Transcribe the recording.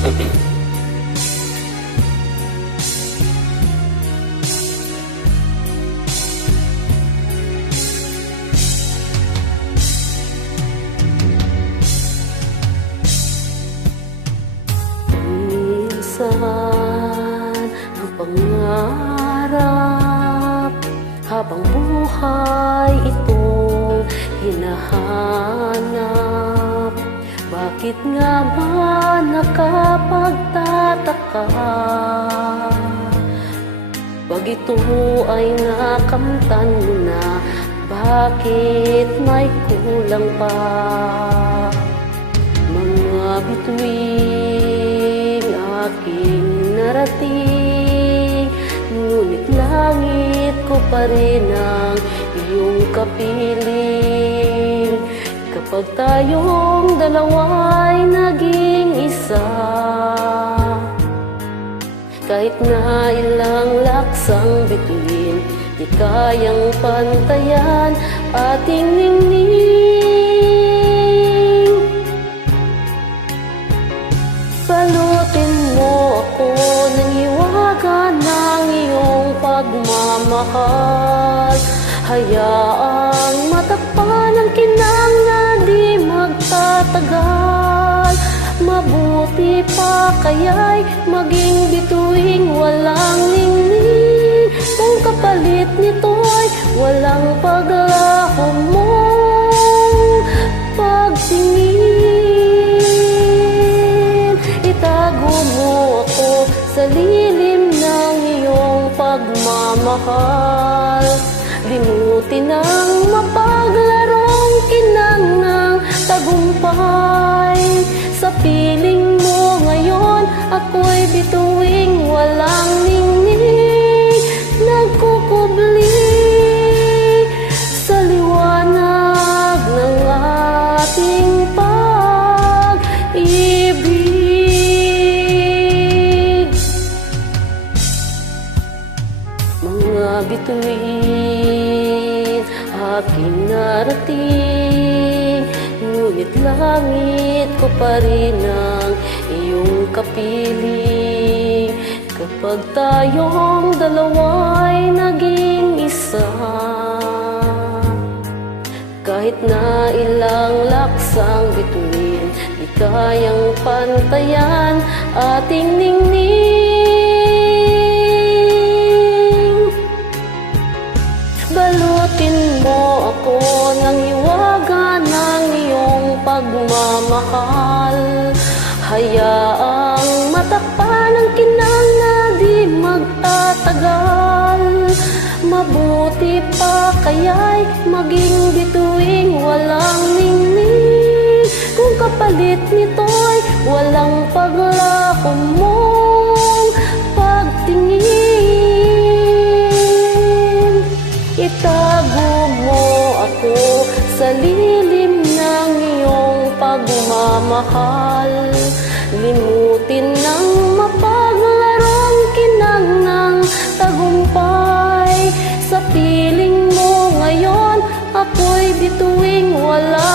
Ang pangarap habang buhay itong hinahanap. Bakit nga ba nakapagtataka pag ito ay nakamtan mo na? Bakit may kulang pa? Mga bituin aking narating, ngunit langit ko pa rin ang iyong kapiling. Kapag tayong dalawa'y naging isa, kahit na ilang laksang bituin, di kayang pantayan ating ningning. Balutin mo ako ng hiwaga ng iyong pagmamahal. Hayaang matakpan ang kinang na di magtatagal. Mabuti pa kaya'y maging bituing walang ningning, kung kapalit nito'y walang paglaho mong pagtingin. Itago mo ako sa lilim ng iyong pagmamahal. Limutin ang mapaglarong kinang ng tagumpay. Sa piling mo ngayon, ako'y bituing walang ningning, nagkukubli sa liwanag ng ating pag-ibig. Mga bituin aking narating, ngunit langit ko pa rin ang iyong kapiling. Kapag tayong dalawa'y naging isa, kahit na ilang laksang bituin, di kayang pantayan ating ningning. Balutin mo ako ng hiwaga ng iyong pagmamahal. Hayaang matakpan ang kinang na di magtatagal. Mabuti pa kaya'y maging bituing walang ningning, kung kapalit nito'y walang paglaho mong pagtingin. Itago mo ako sa lilim ng iyong pagmamahal. Limutin ng mapaglarong kinang ng tagumpay. Sa piling mo ngayon, ako'y bituing wala